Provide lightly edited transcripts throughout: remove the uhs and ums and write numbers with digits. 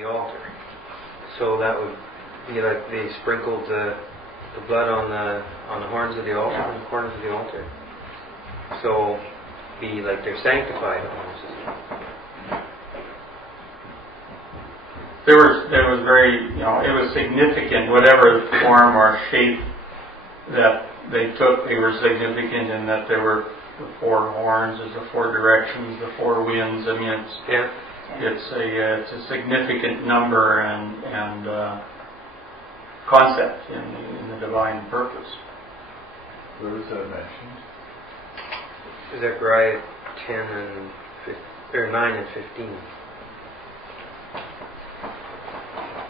the altar. So that would be like they sprinkled the blood on the horns of the altar, on the corners of the altar. So be like they're sanctified almost. There was very, it was significant, whatever form or shape that they took, they were significant in that there were the four horns, there's the four directions, the four winds. I mean, it's a significant number and concept in the divine purpose. Where was that mentioned? Zechariah 9 and 15.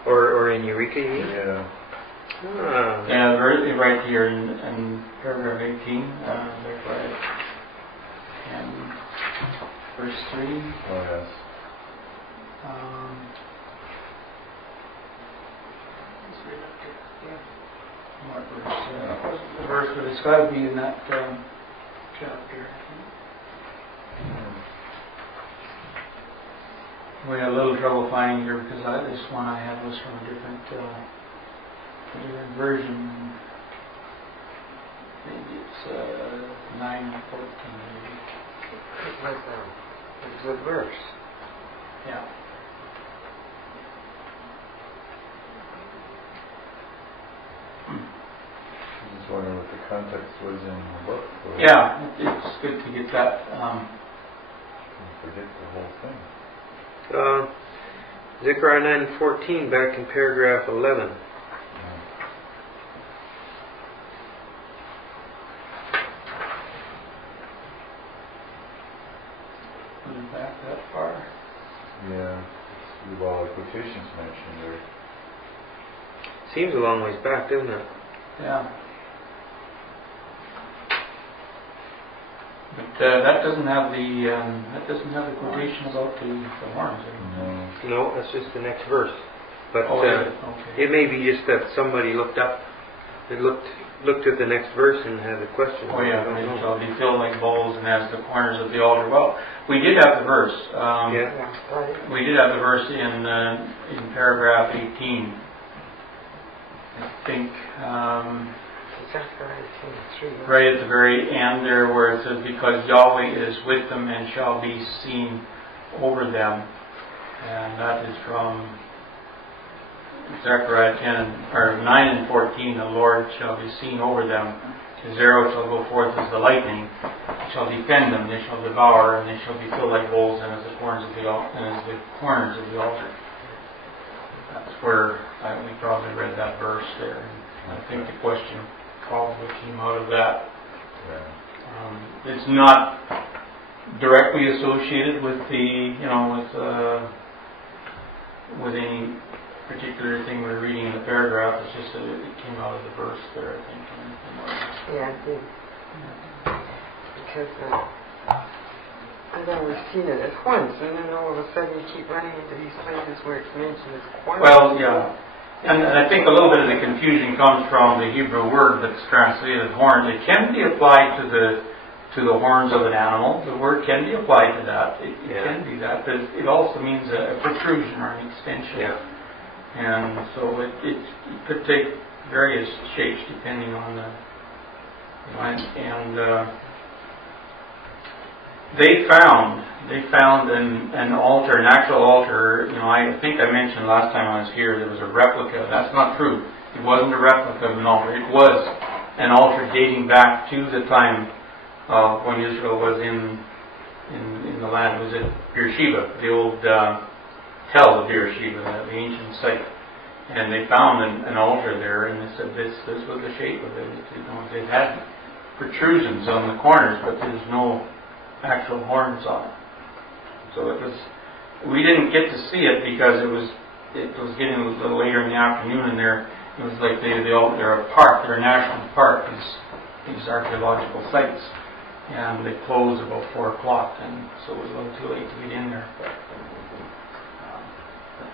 Or in Eureka, you mean? Yeah. Yeah, right here in paragraph 18, Zechariah, and verse 3. Oh, yes. Let's read up here. Yeah. What verse? The verse, but it's got to be in that chapter. We had a little trouble finding here because this one I had was from a different version. Maybe it's 9 and 14. Maybe. It's a verse. Yeah. I was wondering what the context was in the book. Yeah, it's good to get that. Forget the whole thing. Zechariah 9:14, back in paragraph 11. Back that far? Yeah. Well, the quotations mentioned there. Seems a long ways back, doesn't it? Yeah. But that doesn't have the quotation about the horns. No, that's just the next verse. But okay. It may be just that somebody looked at the next verse and had a question. Oh yeah, it shall be filled like bowls and as the corners of the altar. Well, we did have the verse. We did have the verse in paragraph 18. I think. Right at the very end there where it says, because Yahweh is with them and shall be seen over them. And that is from Zechariah 9 and 14. The Lord shall be seen over them. His arrow shall go forth as the lightning. It shall defend them. They shall devour, and they shall be filled like bowls, and as the corners of the altar. That's where we probably read that verse there. And I think the question probably came out of that. Yeah. It's not directly associated with with any particular thing we're reading in the paragraph. It's just that it came out of the verse there, I think. Yeah, it did. Yeah. Because I've always seen it as once, and then all of a sudden you keep running into these places where it's mentioned as quite. Well, yeah. And I think a little bit of the confusion comes from the Hebrew word that's translated horn. It can be applied to the horns of an animal. The word can be applied to that. It can be that. But it also means a protrusion or an extension. Yeah. And so it could take various shapes depending on the... They found an altar, an actual altar. I think I mentioned last time I was here there was a replica. That's not true. It wasn't a replica of an altar. It was an altar dating back to the time when Israel was in the land. It was at Beersheba, the old Tell of Beersheba, the ancient site. And they found an altar there, and they said this was the shape of it. It had protrusions on the corners, but there's no actual horns on it. So we didn't get to see it because it was getting a little later in the afternoon, and it was like they're a park, they're a national park, these archaeological sites, and they close about 4 o'clock, and so it was a little too late to get in there.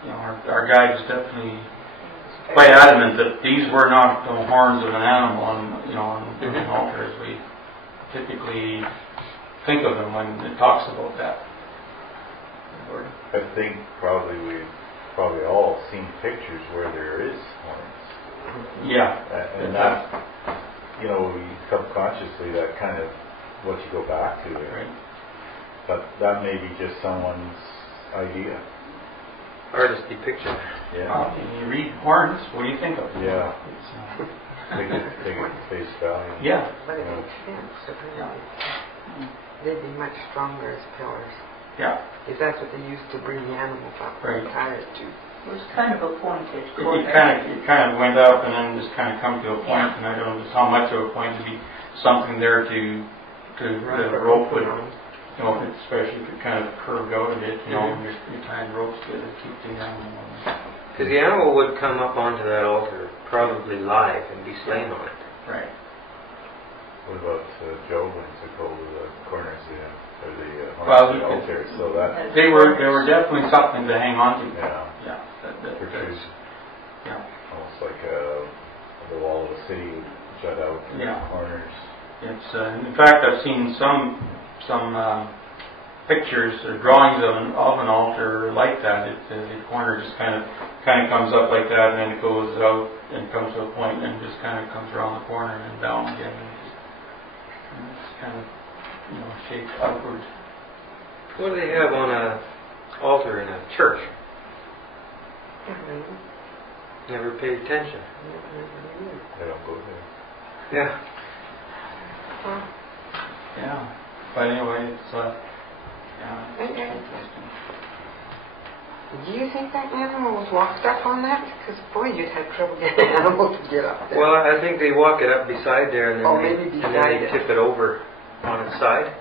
But our guide was definitely quite adamant that these were not the horns of an animal on an altar as we typically think of them when it talks about that. I think probably we probably all seen pictures where there is horns. Yeah. And that, you know, subconsciously, that kind of what you go back to there. Right. But that may be just someone's idea. Artisty picture. Yeah. You read horns, what do you think of? Yeah. It's, Take it at face value. yeah. But it makes sense. They'd be much stronger as pillars. Yeah. If that's what they used to bring the animals up Right. and tie it to. It was kind of a pointed It corner. kind of went up and then just kind of come to a point, and I don't know just how much of a point to be something there to the rope would, you know, especially if it kind of curved out a bit, you know, and you're tying ropes to keep the animal on. Because the animal would come up onto that altar, probably live, and be slain on it. Right. What about Joe when it's called the corners or the Well, horns of the altar? So that, They were definitely something to hang on to. yeah, Yeah. protrudes. Yeah. Almost like the wall of the city would jut out in Yeah. the corners. It's in fact I've seen some pictures or drawings of an altar like that. The corner just kind of comes up like that, and then it goes out and comes to a point and just kind of comes around the corner and then down again. And it's kind of, you know, shaped outward. What do they have on a altar in a church? Never paid attention. They don't go there. Yeah. Yeah. But anyway, it's yeah. It's Okay. interesting. Do you think that animal was walked up on that? Because boy, you'd have trouble getting an animal to get up there. Well, I think they walk it up beside there, and then maybe and then beside they it. tip it over on its side.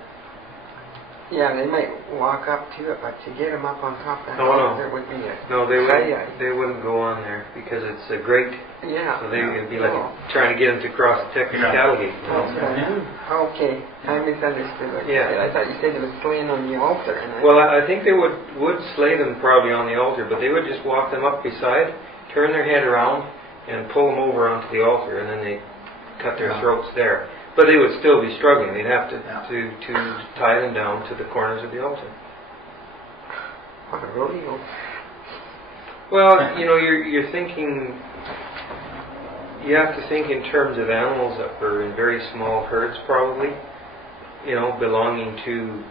Yeah, they might walk up to it, but to get them up on top of that, No. there would be a... No, they Aye, wouldn't go on there because it's a grate. Yeah. So it'd be like trying to get them to cross the Texas cattle gate. You know? Okay, I misunderstood what you Yeah. said. I thought you said it was slain on the altar. And Well, I think they would slay them probably on the altar, but they would just walk them up beside, turn their head around, and pull them over onto the altar, and then they cut their throats there. But they would still be struggling. They'd have to tie them down to the corners of the altar. What a rodeo. Well, you know, you're thinking. You have to think in terms of animals that were in very small herds, probably. You know, belonging to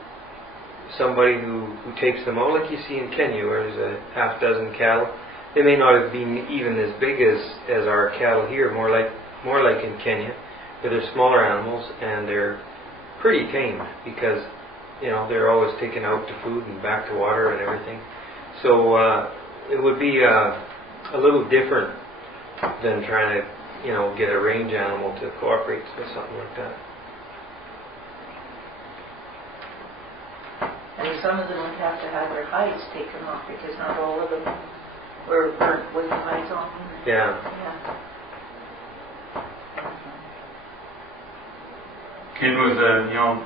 somebody who takes them out, like you see in Kenya, where there's a half dozen cattle. They may not have been even as big as our cattle here, more like in Kenya. But they're smaller animals, and they're pretty tame because, you know, they're always taken out to food and back to water and everything. So it would be a little different than trying to, you know, get a range animal to cooperate with something like that. And some of them would have to have their hides taken off because not all of them were burnt with the hides on them. Yeah. Yeah. It was you know,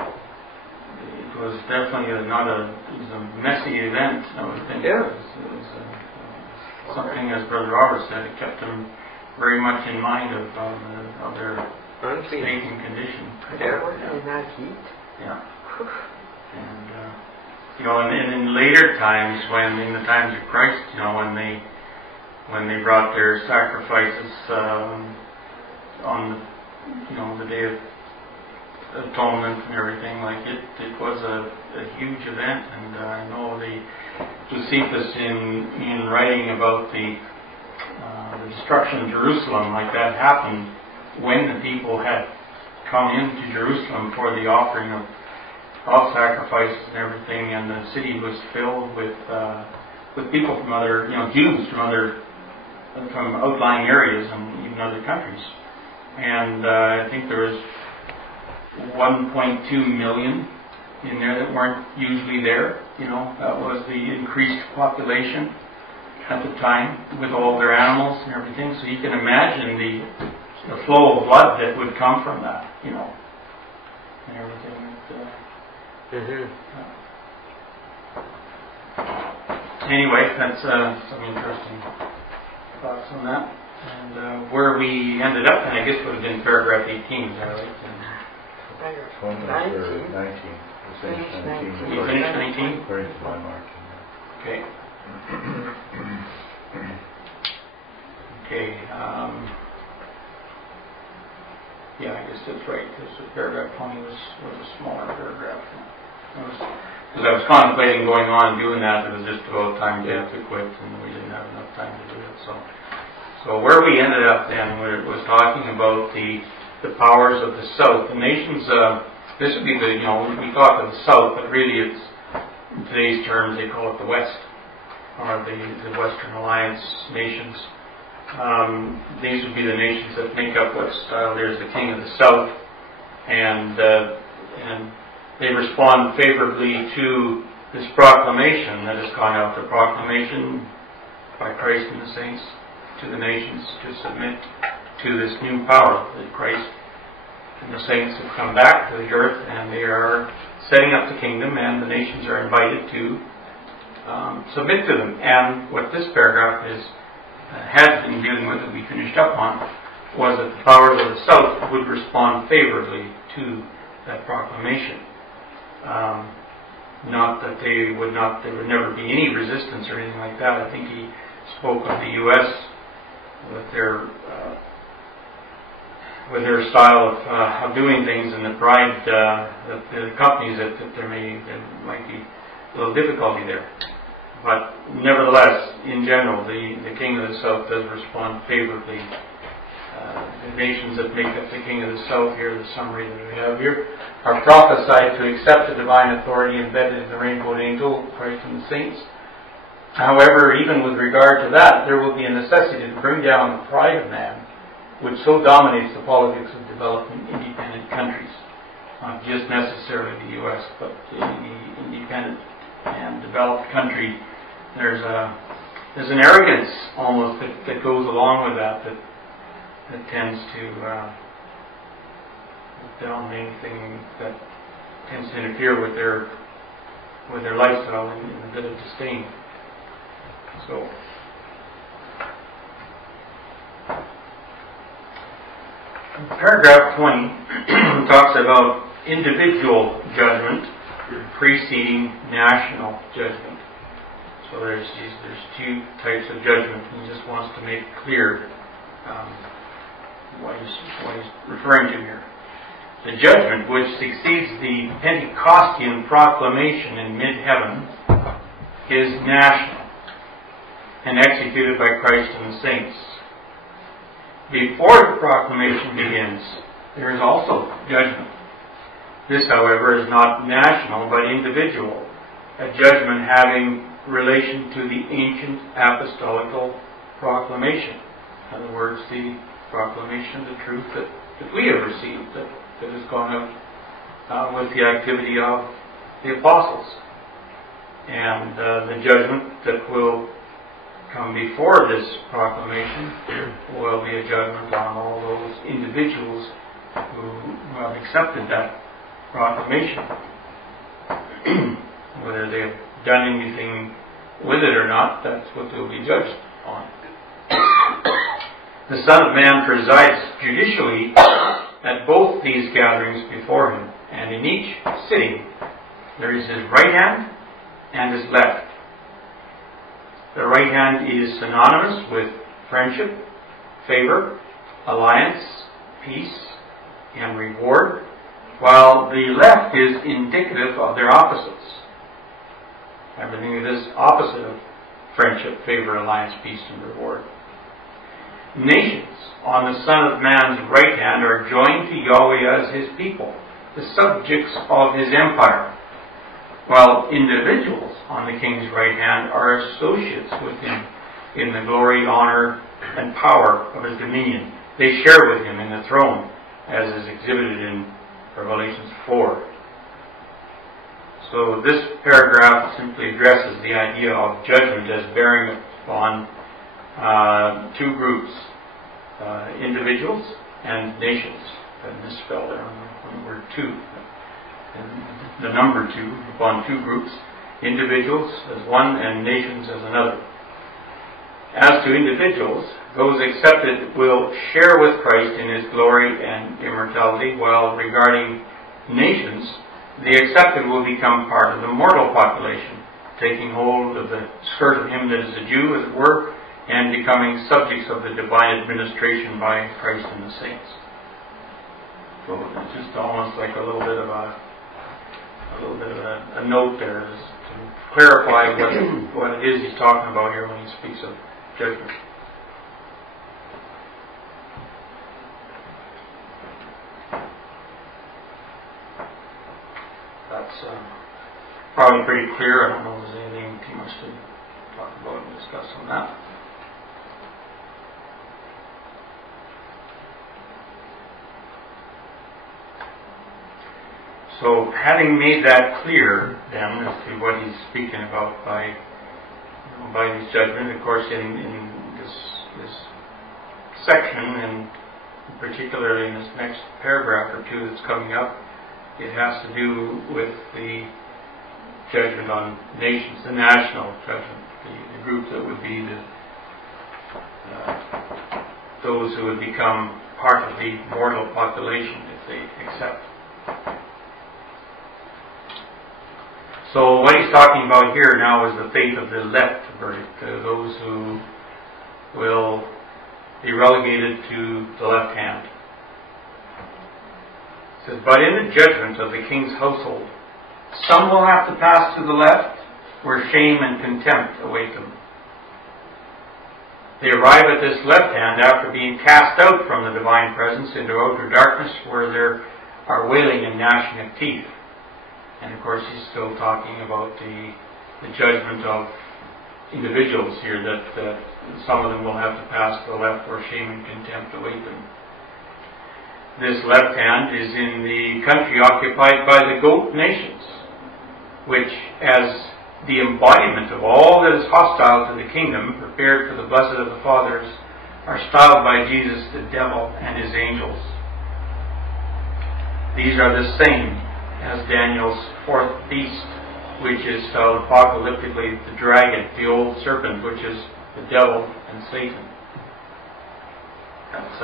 it was definitely not it was a messy event, I would think. Yeah. It was something, as Brother Robert said, it kept them very much in mind of their Unclean. state and condition. Yeah. In that heat. Yeah. And, you know, and in later times, in the times of Christ, you know, when they brought their sacrifices on the Day of Atonement and everything, like it was a huge event. And I know the Josephus in writing about the destruction of Jerusalem, like that happened when the people had come into Jerusalem for the offering of sacrifices and everything, and the city was filled with people from other, you know, Jews from outlying areas and even other countries. And I think there was 1.2 million in there that weren't usually there. You know, that was the increased population at the time with all their animals and everything. So you can imagine the flow of blood that would come from that, you know, and everything. Anyway, that's some interesting thoughts on that. And where we ended up, and I guess would have been paragraph 18, is that right? 19. Finished 19. You finished 19? According to my marking. Okay. Okay. Yeah, I guess that's right, because paragraph 20 was a smaller paragraph. Because I was contemplating going on and doing that, it was just about time to quit, and we didn't have enough time to do it. So where we ended up then was talking about the powers of the South. The nations, this would be we talk of the South, but really it's, in today's terms, they call it the West, or the Western Alliance nations. These would be the nations that make up what's styled there as the King of the South, and they respond favorably to this proclamation that has gone out, the proclamation by Christ and the saints to the nations to submit to this new power that Christ and the saints have come back to the earth, and they are setting up the kingdom, and the nations are invited to submit to them. And what this paragraph had been dealing with, that we finished up on, was that the powers of the South would respond favorably to that proclamation. Not that there would never be any resistance or anything like that. I think he spoke of the U.S. with their style of doing things, and the pride that the companies that there might be a little difficulty there. But nevertheless, in general, the King of the South does respond favorably. The nations that make up the King of the South, here, the summary that we have here, are prophesied to accept the divine authority embedded in the rainbow angel, Christ and the saints. However, even with regard to that, there will be a necessity to bring down the pride of man, which so dominates the politics of developing independent countries. Not just necessarily the U.S., but the independent and developed country. There's an arrogance almost that goes along with that tends to dominate anything that tends to interfere with their lifestyle in a bit of disdain. So paragraph 20 talks about individual judgment preceding national judgment. So there's two types of judgment, and he just wants to make clear what he's referring to here. The judgment which succeeds the Pentecostian proclamation in mid-heaven is national and executed by Christ and the saints. Before the proclamation begins, there is also judgment. This, however, is not national but individual, a judgment having relation to the ancient apostolical proclamation. In other words, the proclamation of the truth that we have received, that has gone out with the activity of the apostles. And the judgment that will come before this proclamation will be a judgment on all those individuals who have accepted that proclamation. Whether they have done anything with it or not, that's what they'll be judged on. The Son of Man presides judicially at both these gatherings before him, and in each sitting there is his right hand and his left. The right hand is synonymous with friendship, favor, alliance, peace, and reward, while the left is indicative of their opposites. Everything is opposite of friendship, favor, alliance, peace, and reward. Nations on the Son of Man's right hand are joined to Yahweh as his people, the subjects of his empire, while individuals on the King's right hand are associates with him in the glory, honor, and power of his dominion. They share with him in the throne, as is exhibited in Revelation 4. So this paragraph simply addresses the idea of judgment as bearing upon two groups, individuals and nations. I misspelled there on the word two. And the number two upon two groups, individuals as one and nations as another. As to individuals, those accepted will share with Christ in his glory and immortality, while regarding nations, the accepted will become part of the mortal population taking hold of the skirt of him that is a Jew, as it were, and becoming subjects of the divine administration by Christ and the saints. So it's just almost like a little bit of a note there to clarify what it is he's talking about here when he speaks of judgment. That's probably pretty clear. I don't know if there's anything too much to talk about and discuss on that. So, having made that clear, then, as to what he's speaking about by his judgment, of course, in this section, and particularly in this next paragraph or two that's coming up, it has to do with the judgment on nations, the national judgment, the group that would be those who would become part of the mortal population if they accept. So what he's talking about here now is the fate of the left verdict, those who will be relegated to the left hand. It says, but in the judgment of the king's household, some will have to pass to the left, where shame and contempt await them. They arrive at this left hand after being cast out from the divine presence into outer darkness, where there are wailing and gnashing of teeth. And of course he's still talking about the judgment of individuals here, that some of them will have to pass to the left where shame and contempt await them. This left hand is in the country occupied by the goat nations, which, as the embodiment of all that is hostile to the kingdom, prepared for the blessed of the fathers, are styled by Jesus the devil and his angels. These are the same as Daniel's fourth beast, which is styled apocalyptically the dragon, the old serpent, which is the devil and Satan. That's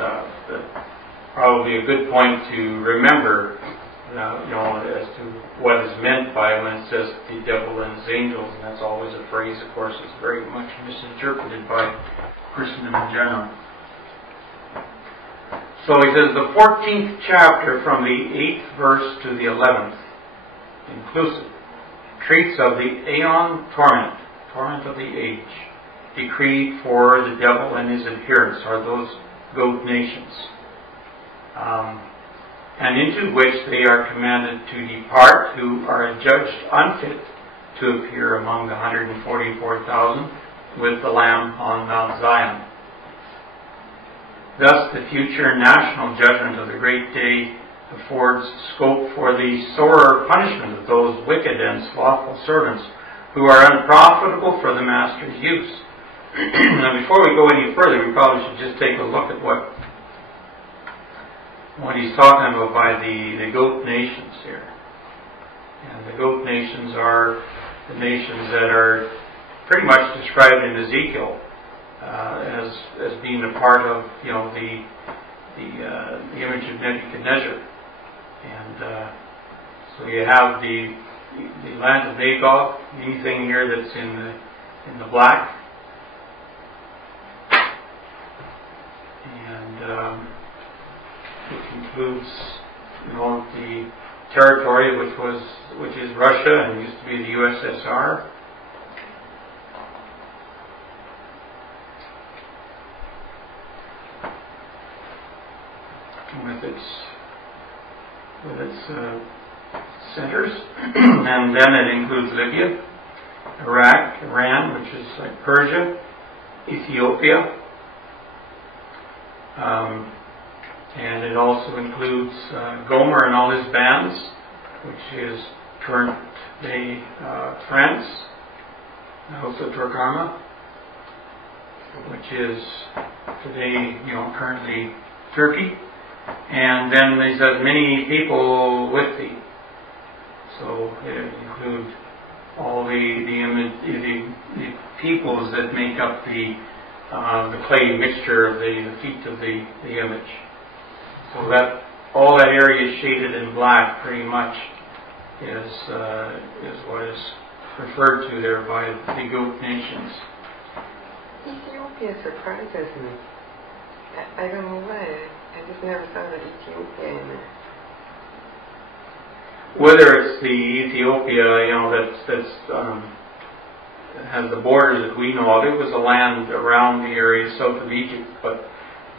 probably a good point to remember, as to what is meant by when it says the devil and his angels, and that's always a phrase, of course, that's very much misinterpreted by Christendom in general. So he says the 14th chapter from the 8th verse to the 11th, inclusive, treats of the aeon torment of the age, decreed for the devil and his adherents, are those goat nations, and into which they are commanded to depart, who are adjudged unfit to appear among the 144,000 with the Lamb on Mount Zion. Thus, the future national judgment of the great day affords scope for the sorer punishment of those wicked and slothful servants who are unprofitable for the master's use. Now, before we go any further, we probably should just take a look at what he's talking about by the goat nations here. And the goat nations are the nations that are pretty much described in Ezekiel as being a part of the image of Nebuchadnezzar. And so you have the land of Magog, anything here that's in the black, and it includes the territory which is Russia and used to be the USSR. With its centers, and then it includes Libya, Iraq, Iran, which is like Persia, Ethiopia, and it also includes Gomer and all his bands, which is current day France, also Turkana, which is today currently Turkey. And then he says, many people with thee. So it includes all the peoples that make up the clay mixture of the feet of the image. So that all that area shaded in black pretty much is what is referred to there by the goat nations. Ethiopia surprises me. I don't know why. I just never thought of Ethiopia in there. Whether it's the Ethiopia, that's has the borders that we know of, it was a land around the area south of Egypt, but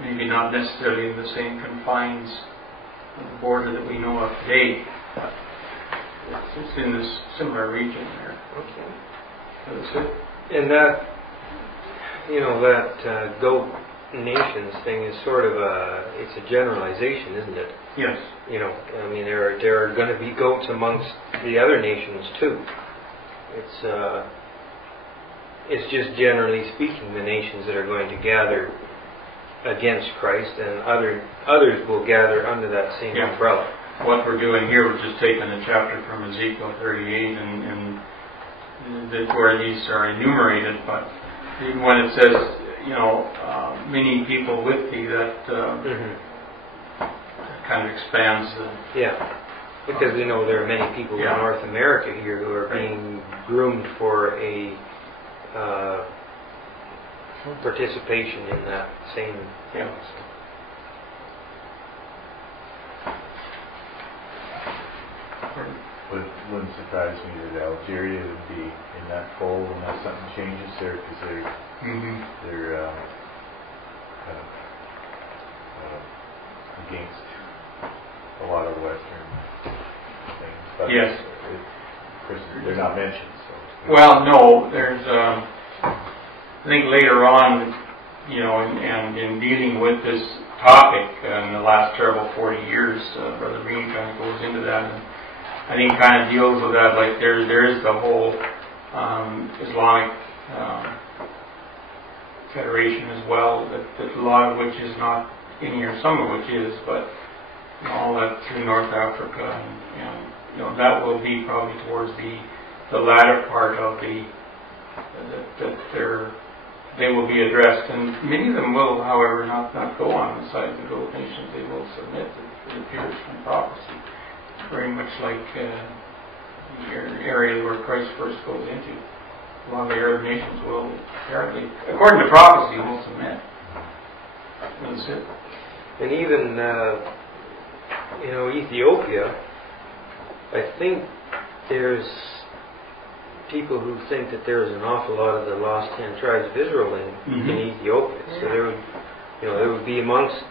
maybe not necessarily in the same confines of the border that we know of today. It's in this similar region there. Okay. That's it. And that, that goat nations thing is sort of it's a generalization, isn't it? Yes. There are going to be goats amongst the other nations too. It's just generally speaking the nations that are going to gather against Christ, and others will gather under that same umbrella. What we're doing here, we're just taking a chapter from Ezekiel 38 and where these are enumerated, but even when it says, many people with thee, that kind of expands the... Yeah, because there are many people in North America here who are being groomed for a participation in that same... Yeah. It wouldn't surprise me that Algeria would be in that fold unless something changes there, because they're kind of against a lot of Western things. But yes. Of course, they're not mentioned. So. Well, no, there's, I think later on, and in dealing with this topic in the last terrible 40 years, Brother Green kind of goes into that, and I think kind of deals with that, like there is the whole Islamic Federation as well, that a lot of which is not in here, some of which is, but all that through North Africa, and that will be probably towards the latter part of they will be addressed, and many of them will, however, not go on the side of the goat nations. They will submit, it appears from prophecy. Very much like the area where Christ first goes into. A lot of the Arab nations will, apparently, according to prophecy, will submit. That's it. And even, Ethiopia, I think there's people who think that there's an awful lot of the lost 10 tribes of Israel in Ethiopia. So there would be amongst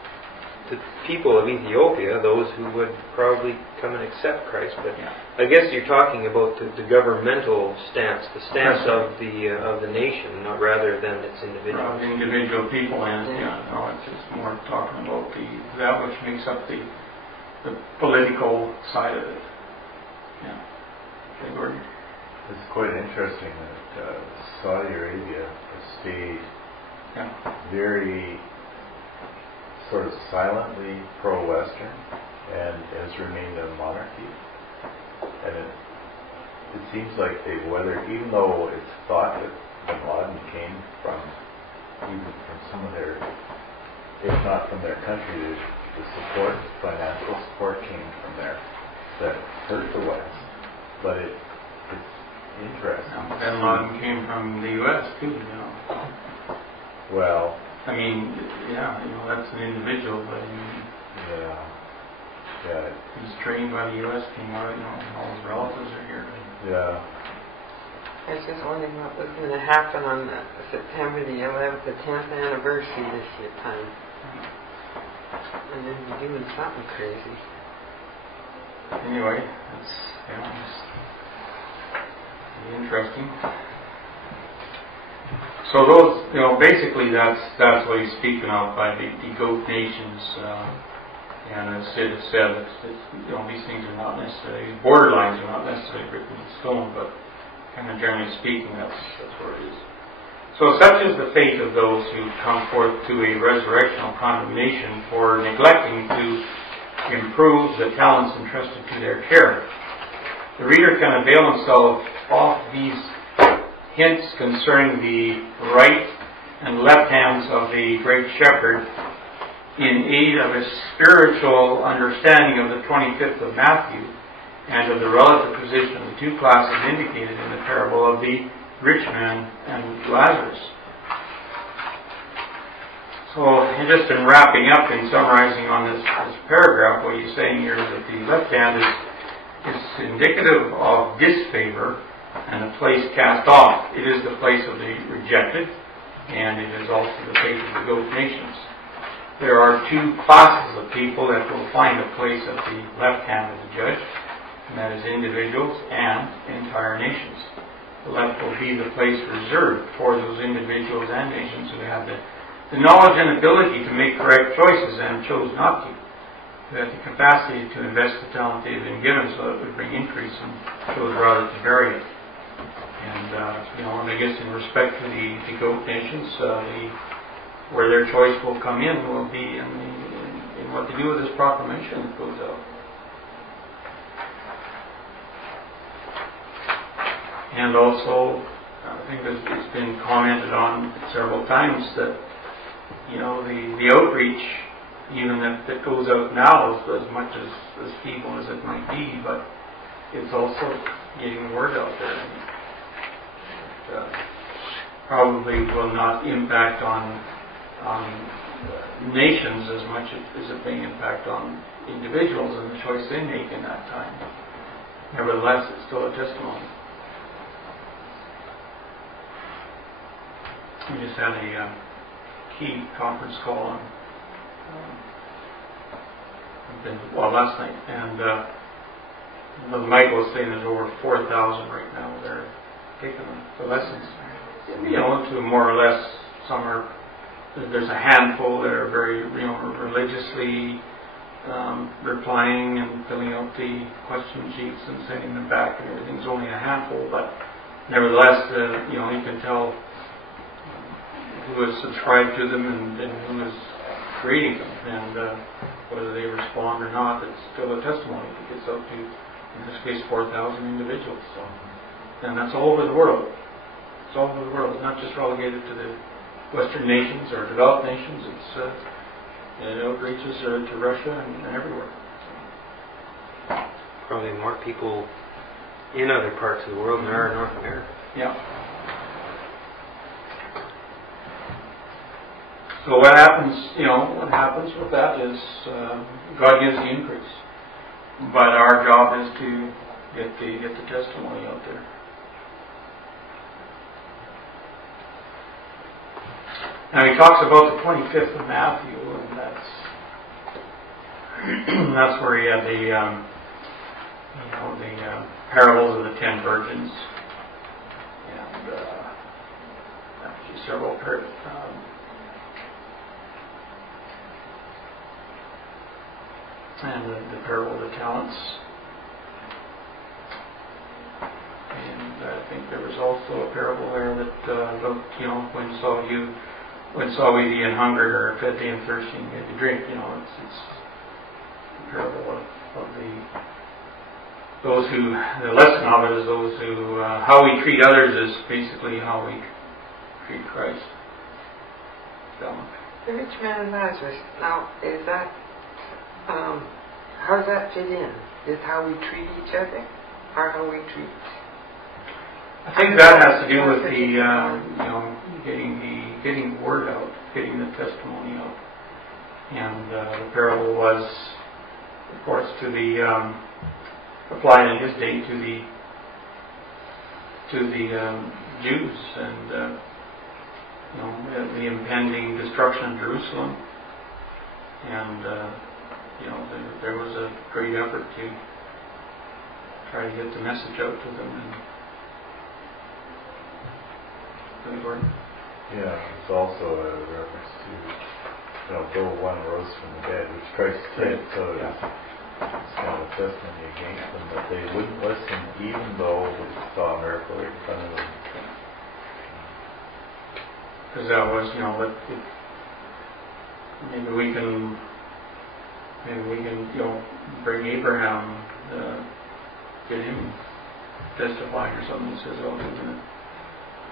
the people of Ethiopia those who would probably come and accept Christ. But I guess you're talking about the governmental stance, the stance of the nation, not rather than its individuals. Individual people, and it's just more talking about that which makes up the political side of it. Yeah. Okay, Gordon. It's quite interesting that Saudi Arabia has stayed very sort of silently pro-Western and has remained a monarchy. And it seems like they've weathered, even though it's thought that Bin Laden came from some of their, if not from their country, the support, financial support came from there that hurt the West. But it's interesting. Bin Laden came from the U.S. too, Well, I mean, that's an individual, but he was trained by the U.S. team, all his relatives are here. Yeah. I was just wondering what was going to happen on September the 11th, the 10th anniversary this year time. And then you're doing something crazy. Anyway, it's interesting. So those, basically that's what he's speaking of by the goat nations, and as Sid has said, these things are not necessarily, borderlines are not necessarily written in stone, but kind of generally speaking, that's where it is. So such is the fate of those who come forth to a resurrectional condemnation for neglecting to improve the talents entrusted to their care. The reader can avail himself of these hints concerning the right and left hands of the great shepherd in aid of a spiritual understanding of the 25th of Matthew, and of the relative position of the two classes indicated in the parable of the rich man and Lazarus. So, and just in wrapping up and summarizing on this paragraph, what he's saying here is that the left hand is indicative of disfavor and a place cast off. It is the place of the rejected, and it is also the place of the goat nations. There are two classes of people that will find a place at the left hand of the judge, and that is individuals and entire nations. The left will be the place reserved for those individuals and nations who have the knowledge and ability to make correct choices and chose not to. Who have the capacity to invest the talent they've been given so that it would bring increase and chose rather to bury it. And, and I guess in respect to the goat nations, where their choice will come in will be in what to do with this proclamation that goes out. And also, I think it's been commented on several times that, the outreach, even that goes out now, is as much as feeble as it might be, but it's also getting the word out there. And, probably will not impact on nations as much as it may impact on individuals and the choice they make in that time. Nevertheless, it's still a testimony. We just had a key conference call on last night, and Michael was saying there's over 4,000 right now that are taking the lessons. To more or less, there's a handful that are very religiously replying and filling out the question sheets and sending them back, and everything's only a handful, but nevertheless, you can tell who has subscribed to them and who is creating them, and whether they respond or not, it's still a testimony that gets out to, in this case, 4,000 individuals. So, and that's all over the world. It's all over the world. It's not just relegated to the Western nations or developed nations. It outreaches to Russia and everywhere. Probably more people in other parts of the world than there are in North America. Yeah. So what happens with that is God gives the increase, but our job is to get the testimony out there. Now he talks about the 25th of Matthew, and that's where he had the parables of the 10 virgins, and actually several parables. And the parable of the talents. And I think there was also a parable there that about, when saw we thee and hungered, or fed thee and thirsty and gave thee drink. It's the parable of the lesson of it is those who, how we treat others is basically how we treat Christ. So. The rich man and Lazarus, now, is that, how does that fit in? Is how we treat each other, or how we treat? I think that has to do with the getting the word out, getting the testimony out, and the parable was, of course, to the applied in his day to the Jews, and the impending destruction of Jerusalem, and there was a great effort to try to get the message out to them. And yeah, it's also a reference to, though one rose from the dead, which Christ did, so it's kind of a testimony against them that they wouldn't listen even though they saw a miracle right in front of them. Because that was, maybe we can bring Abraham, get him testifying or something that says,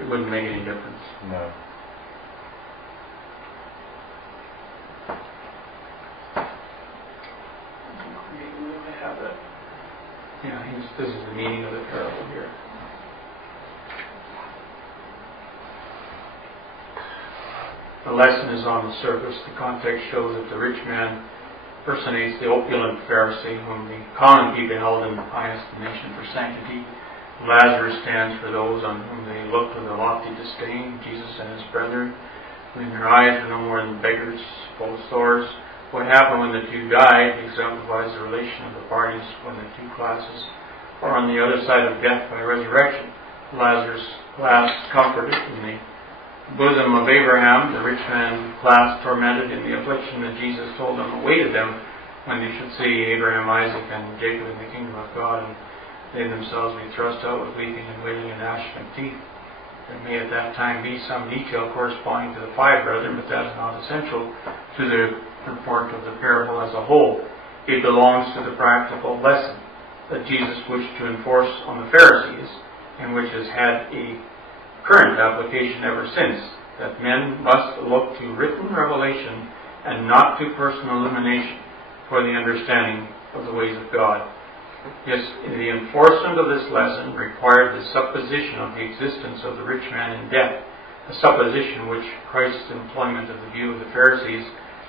it wouldn't make any difference. No. Maybe we may have that. This is the meaning of the parable here. The lesson is on the surface. The context shows that the rich man personates the opulent Pharisee, whom the common people held in high estimation for sanctity. Lazarus stands for those on whom they looked with a lofty disdain, Jesus and his brethren. When their eyes were no more than beggars full of sores. What happened when the two died exemplifies the relation of the parties when the two classes are on the other side of death by resurrection. Lazarus' class comforted in the bosom of Abraham, the rich man class tormented in the affliction that Jesus told them awaited them when they should see Abraham, Isaac, and Jacob in the kingdom of God, and they themselves be thrust out with weeping and wailing and gnashing of teeth. There may at that time be some detail corresponding to the 5 brethren, but that is not essential to the report of the parable as a whole. It belongs to the practical lesson that Jesus wished to enforce on the Pharisees, and which has had a current application ever since, that men must look to written revelation and not to personal illumination for the understanding of the ways of God. Yes, the enforcement of this lesson required the supposition of the existence of the rich man in debt, a supposition which Christ's employment of the view of the Pharisees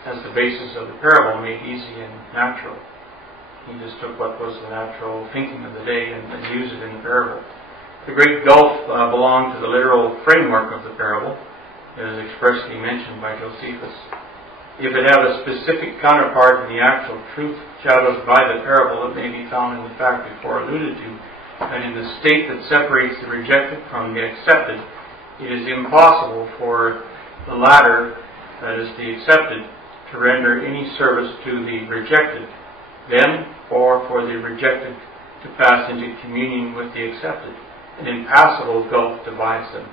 as the basis of the parable made easy and natural. He just took what was the natural thinking of the day and used it in the parable. The great gulf belonged to the literal framework of the parable. It is expressly mentioned by Josephus. If it have a specific counterpart in the actual truth shadowed by the parable, it may be found in the fact before alluded to, that in the state that separates the rejected from the accepted, it is impossible for the latter, that is the accepted, to render any service to the rejected, then, or for the rejected to pass into communion with the accepted. An impassable gulf divides them.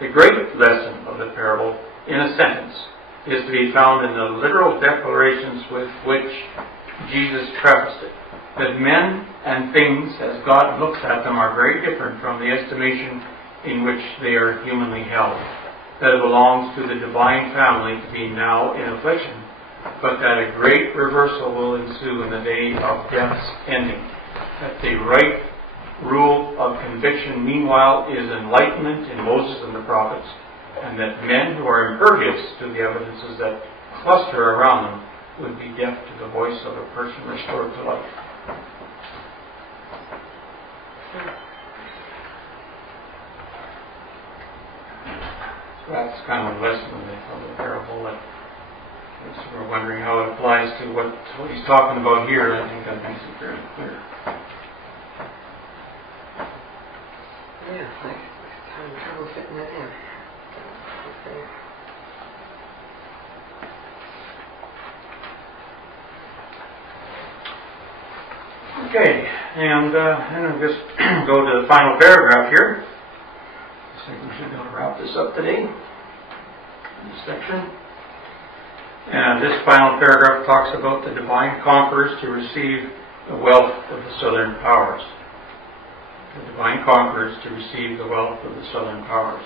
The great lesson of the parable, in a sentence, is to be found in the literal declarations with which Jesus prefaced it. That men and things, as God looks at them, are very different from the estimation in which they are humanly held. That it belongs to the divine family to be now in affliction, but that a great reversal will ensue in the day of death's ending. That the right rule of conviction, meanwhile, is enlightenment in Moses and the prophets, and that men who are impervious to the evidences that cluster around them would be deaf to the voice of a person restored to life. So that's kind of a lesson of the parable. That we're wondering how it applies to what he's talking about here. I think that makes it fairly clear. Yeah, I'm having trouble fitting that in. Okay, and I'll just go to the final paragraph here. I think we should be able to wrap this up today, this section. And this final paragraph talks about the divine conquerors to receive the wealth of the southern powers. The divine conquerors to receive the wealth of the southern powers.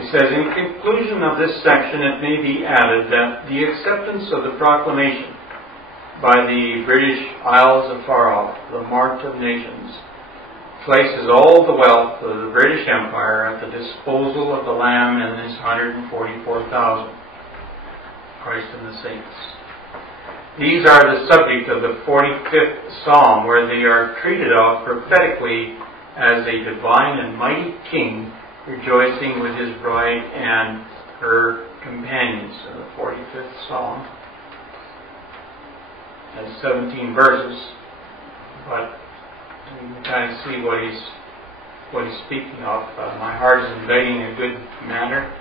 He says, in conclusion of this section, it may be added that the acceptance of the proclamation by the British Isles of Far Off, the Mart of Nations, places all the wealth of the British Empire at the disposal of the Lamb and his 144,000, Christ and the saints. These are the subject of the 45th Psalm, where they are treated of prophetically as a divine and mighty king rejoicing with his bride and her companions. So the 45th Psalm has 17 verses, but you can kind of see what he's speaking of. My heart is invading a good manner.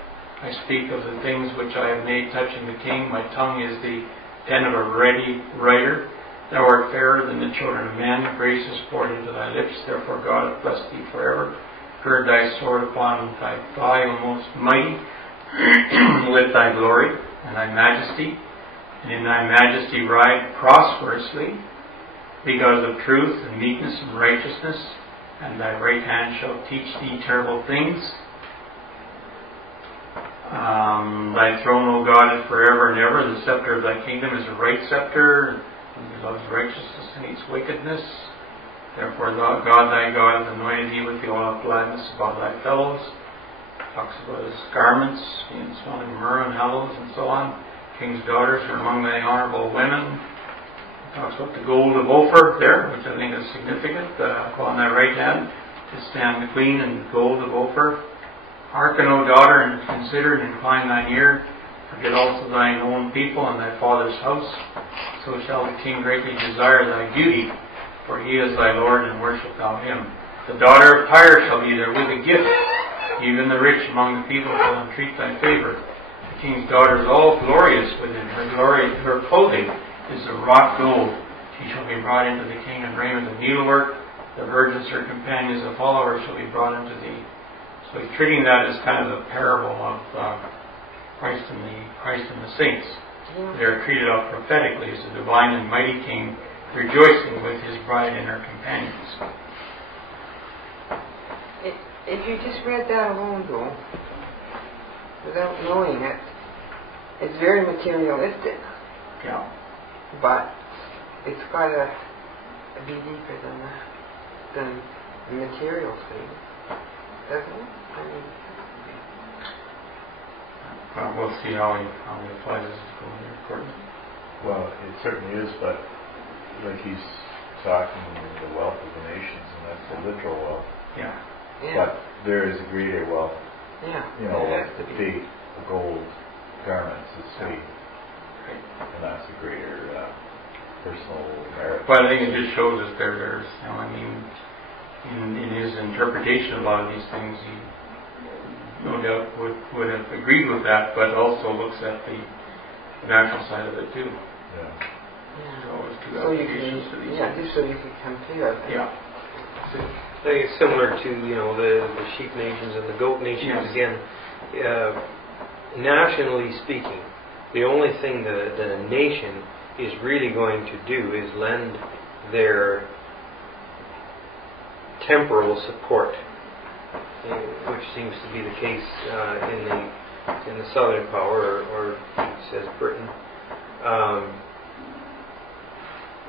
I speak of the things which I have made touching the king. My tongue is the pen of a ready writer. Thou art fairer than the children of men. Grace is poured into thy lips. Therefore God hath blessed thee forever. Gird thy sword upon thy thigh, O most mighty, with thy glory and thy majesty. And in thy majesty ride prosperously, because of truth and meekness and righteousness. And thy right hand shall teach thee terrible things. Thy throne, O God, is forever and ever. The scepter of thy kingdom is a right scepter. He loves righteousness and hates wickedness. Therefore God thy God hath anointed thee with the oil of gladness above thy fellows. Talks about his garments being smelling myrrh and aloes and so on. King's daughters are among thy honorable women. He talks about the gold of Ophir there, which I think is significant. Upon thy right hand to stand the queen and the gold of Ophir. Hearken, O daughter, and consider and incline thine ear. Forget also thine own people and thy father's house. So shall the king greatly desire thy beauty, for he is thy Lord, and worship thou him. The daughter of Tyre shall be there with a gift. Even the rich among the people shall entreat thy favor. The king's daughter is all glorious within. Her clothing is of wrought gold. She shall be brought into the king in raiment of needlework. The virgins, her companions, the followers, shall be brought unto thee. So he's treating that as kind of a parable of Christ and the saints. They are treated out prophetically as a divine and mighty king, rejoicing with his bride and her companions. If you just read that alone, though, without knowing it, it's very materialistic. Yeah. But it's got to be deeper than the material thing, doesn't it? I mean, we'll see how he applies this to the court. Well, it certainly is, but like he's talking the wealth of the nations, and that's the literal wealth. Yeah. But there is a greater wealth. Yeah. You know, like the big gold garments, the state, and that's a greater personal merit. But I think it just shows us there's, I mean, in his interpretation of a lot of these things, he no doubt would have agreed with that, but also looks at the natural side of it too. Yeah. There's always two applications to these things. Just so you can compare them. Yeah. I think it's similar to the sheep nations and the goat nations. Yes. Again. Nationally speaking, the only thing that a nation is really going to do is lend their temporal support, which seems to be the case in the Southern power, or it says Britain.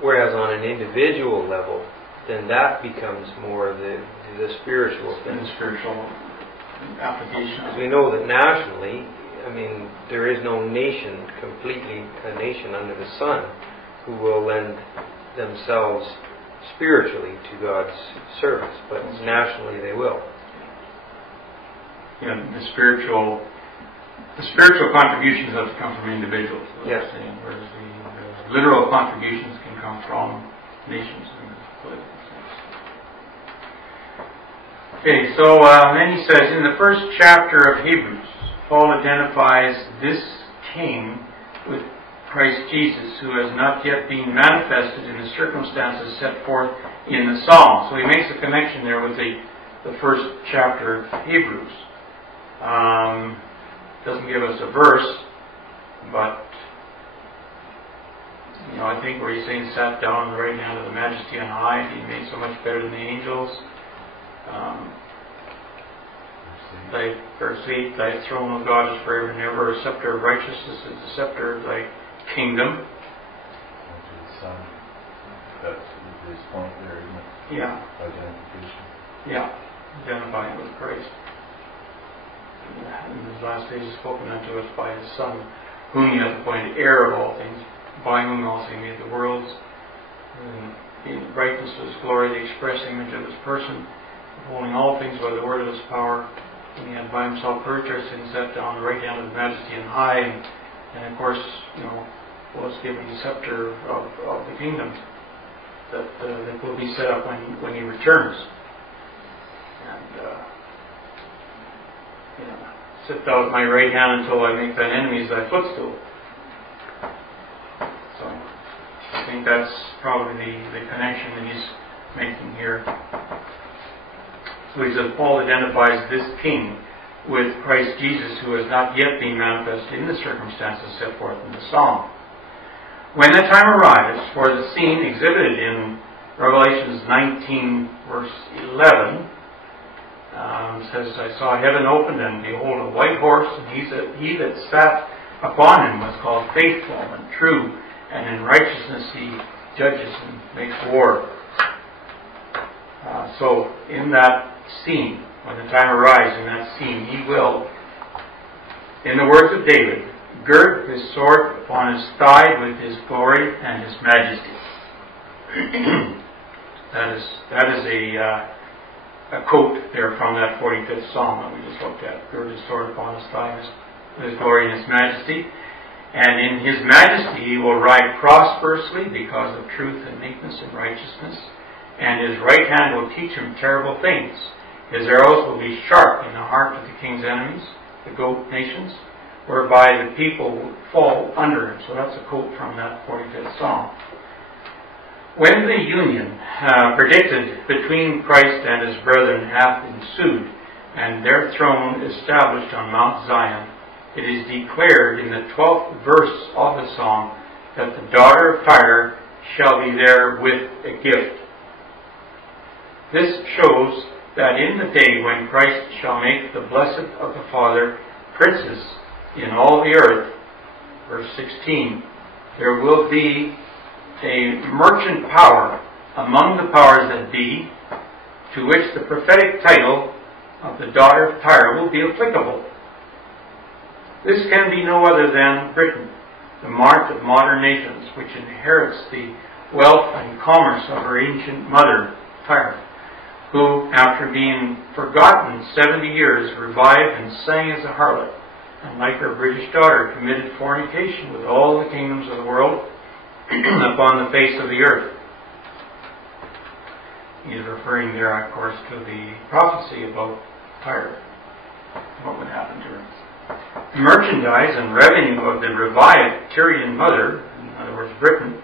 Whereas on an individual level, then that becomes more the spiritual thing. The spiritual application. Because we know that nationally, I mean, there is no nation, completely a nation under the sun, who will lend themselves spiritually to God's service, but nationally they will. You know, the spiritual contributions have to come from individuals. Yes. Whereas the literal contributions can come from nations in the political sense. Okay, so then he says, in the first chapter of Hebrews, Paul identifies this king with Christ Jesus, who has not yet been manifested in the circumstances set forth in the Psalm. So he makes a connection there with the first chapter of Hebrews. Doesn't give us a verse, but I think where he's saying, sat down on the right hand of the Majesty on high, he made so much better than the angels. Verse 8, thy throne, O God, is forever and ever. A scepter of righteousness is the scepter of thy kingdom. The Son. That's his point there, isn't it? Yeah. Identification. Yeah. Identifying with Christ. In his last days is spoken unto us by his Son, whom he hath appointed heir of all things, by whom also he made the worlds. In the brightness of his glory, the express image of his person, upholding all things by the word of his power. And he had by himself purged our sins, sat down on the right hand of the Majesty on high, and of course, was given the scepter of the kingdom that will be set up when he returns. And sit thou at my right hand until I make thine enemies thy footstool. So I think that's probably the connection that he's making here. So he says, Paul identifies this king with Christ Jesus, who has not yet been manifested in the circumstances set forth in the Psalm. When the time arrives for the scene exhibited in Revelations 19, verse 11, says, I saw heaven opened, and behold, a white horse, and he that sat upon him was called Faithful and True, and in righteousness he judges and makes war. So in that scene, when the time arrives in that scene, he will, in the words of David, gird his sword upon his thigh with his glory and his majesty. that is a quote there from that 45th Psalm that we just looked at. Gird his sword upon his thigh with his glory and his majesty. And in his majesty he will ride prosperously because of truth and meekness and righteousness. And his right hand will teach him terrible things. His arrows will be sharp in the heart of the king's enemies, the goat nations, whereby the people will fall under him. So that's a quote from that 45th Psalm. When the union predicted between Christ and his brethren hath ensued, and their throne established on Mount Zion, it is declared in the 12th verse of the Psalm that the daughter of Tyre shall be there with a gift. This shows that in the day when Christ shall make the blessed of the Father princes in all the earth, verse 16, there will be a merchant power among the powers that be, to which the prophetic title of the daughter of Tyre will be applicable. This can be no other than Britain, the mart of modern nations, which inherits the wealth and commerce of her ancient mother, Tyre, who, after being forgotten 70 years, revived and sang as a harlot, and like her British daughter, committed fornication with all the kingdoms of the world upon the face of the earth. He is referring there, of course, to the prophecy about Tyre, what would happen to her. The merchandise and revenue of the revived Tyrian mother, in other words, Britain,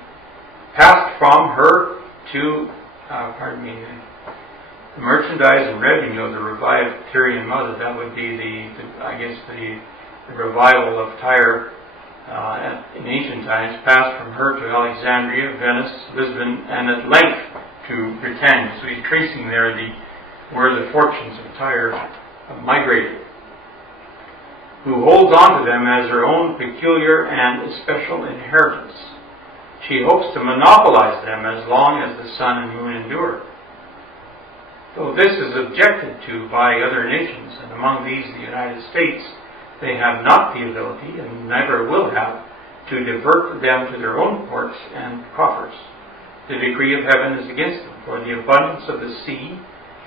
passed from her to, the merchandise and revenue of the revived Tyrian mother, that would be the revival of Tyre in ancient times, passed from her to Alexandria, Venice, Lisbon, and at length to Britannia. So he's tracing there where the fortunes of Tyre migrated. Who holds on to them as her own peculiar and especial inheritance. She hopes to monopolize them as long as the sun and moon endure. Though this is objected to by other nations, and among these the United States, they have not the ability, and never will have, to divert them to their own ports and coffers. The decree of heaven is against them, for the abundance of the sea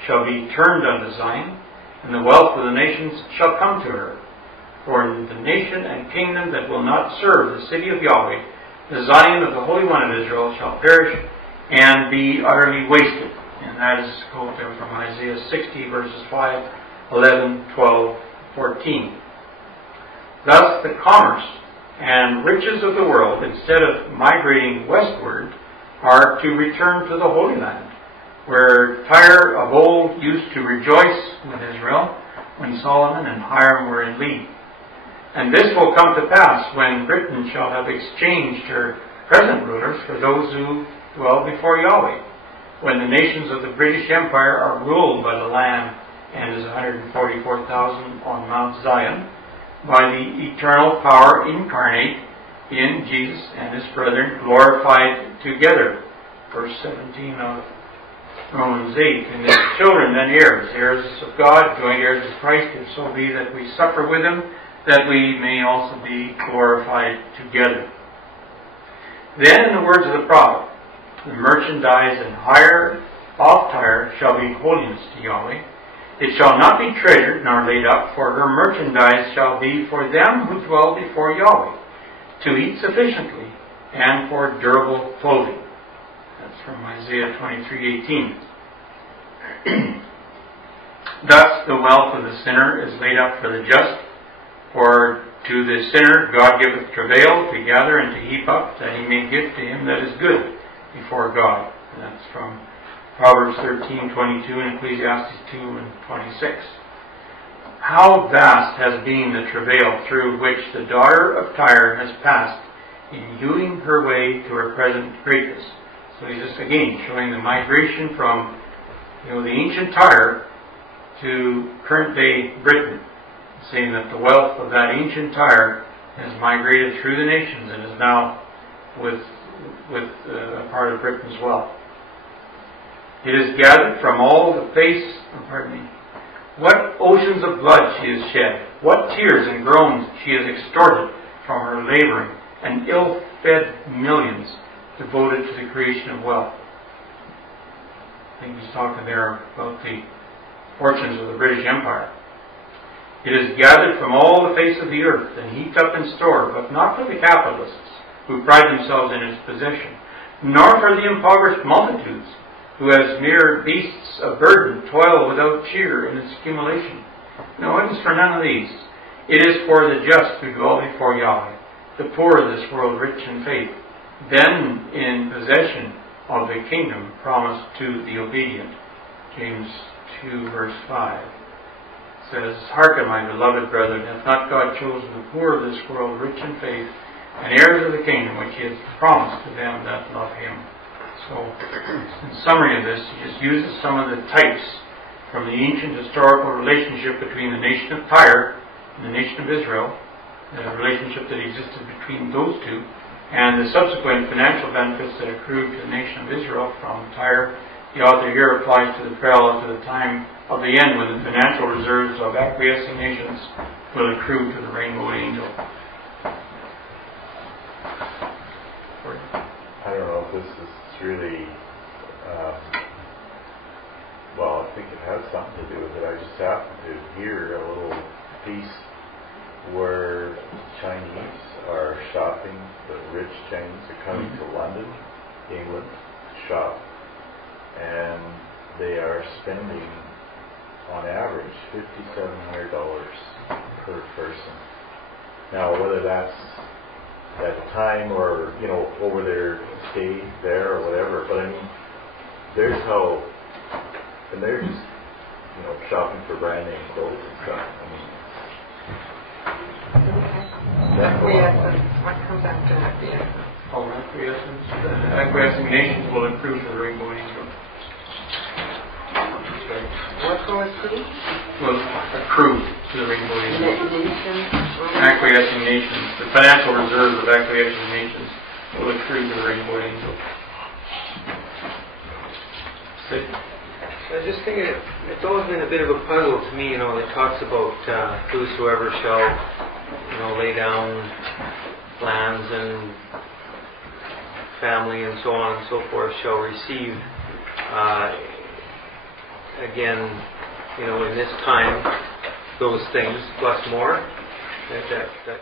shall be turned unto Zion, and the wealth of the nations shall come to her. For the nation and kingdom that will not serve the city of Yahweh, the Zion of the Holy One of Israel, shall perish and be utterly wasted. And that is a quote there from Isaiah 60, verses 5, 11, 12, 14. Thus the commerce and riches of the world, instead of migrating westward, are to return to the Holy Land, where Tyre of old used to rejoice with Israel when Solomon and Hiram were in league. And this will come to pass when Britain shall have exchanged her present rulers for those who dwell before Yahweh, when the nations of the British Empire are ruled by the Lamb and his 144,000 on Mount Zion, by the eternal power incarnate in Jesus and his brethren glorified together. Verse 17 of Romans 8. And his children then heirs, heirs of God, joint heirs of Christ, if so be that we suffer with him, that we may also be glorified together. Then, in the words of the prophet, the merchandise and hire of Tyre shall be holiness to Yahweh. It shall not be treasured nor laid up, for her merchandise shall be for them who dwell before Yahweh, to eat sufficiently, and for durable clothing. That's from Isaiah 23:18. Thus the wealth of the sinner is laid up for the just, for to the sinner God giveth travail to gather and to heap up, that he may give to him that is good before God. And that's from Proverbs 13:22 and Ecclesiastes 2 and 26. How vast has been the travail through which the daughter of Tyre has passed in hewing her way to her present greatness. So he's just again showing the migration from the ancient Tyre to current day Britain, saying that the wealth of that ancient Tyre has migrated through the nations and is now with with a part of Britain's wealth. It is gathered from all the face, what oceans of blood she has shed, what tears and groans she has extorted from her laboring and ill-fed millions devoted to the creation of wealth. I think he's talking there about the fortunes of the British Empire. It is gathered from all the face of the earth and heaped up in store, but not for the capitalists who pride themselves in its possession, nor for the impoverished multitudes who as mere beasts of burden toil without cheer in its accumulation. No, it is for none of these. It is for the just who dwell before Yahweh, the poor of this world rich in faith, then in possession of the kingdom promised to the obedient. James 2 verse 5 says, "Hearken, my beloved brethren, hath not God chosen the poor of this world rich in faith, and heirs of the kingdom which he hath promised to them that love him?" So, in summary of this, he just uses some of the types from the ancient historical relationship between the nation of Tyre and the nation of Israel, the relationship that existed between those two, and the subsequent financial benefits that accrued to the nation of Israel from Tyre. The author here applies to the parallel to the time of the end when the financial reserves of acquiescing nations will accrue to the rainbow angel. I don't know if this is really, well, I think it has something to do with it. I just happened to hear a little piece where Chinese are shopping, the rich Chinese are coming to London, England, to shop, and they are spending, on average, $5,700 per person. Now, whether that's at a time or, over their stay there or whatever, but I mean, there's how, and they're just, shopping for brand name clothes and stuff. I mean, What comes after acquiescence? Oh, acquiescence. The acquiescing nations will accrue to the rainbow angel. What will accrue? Will accrue to the rainbow angel. Nations. Acquiescing nations. The financial reserves of acquiescing nations will accrue to the rainbow angel. So I just think it's always been a bit of a puzzle to me, it talks about whosoever shall, lay down lands and family and so on and so forth shall receive, again, in this time, those things plus more. That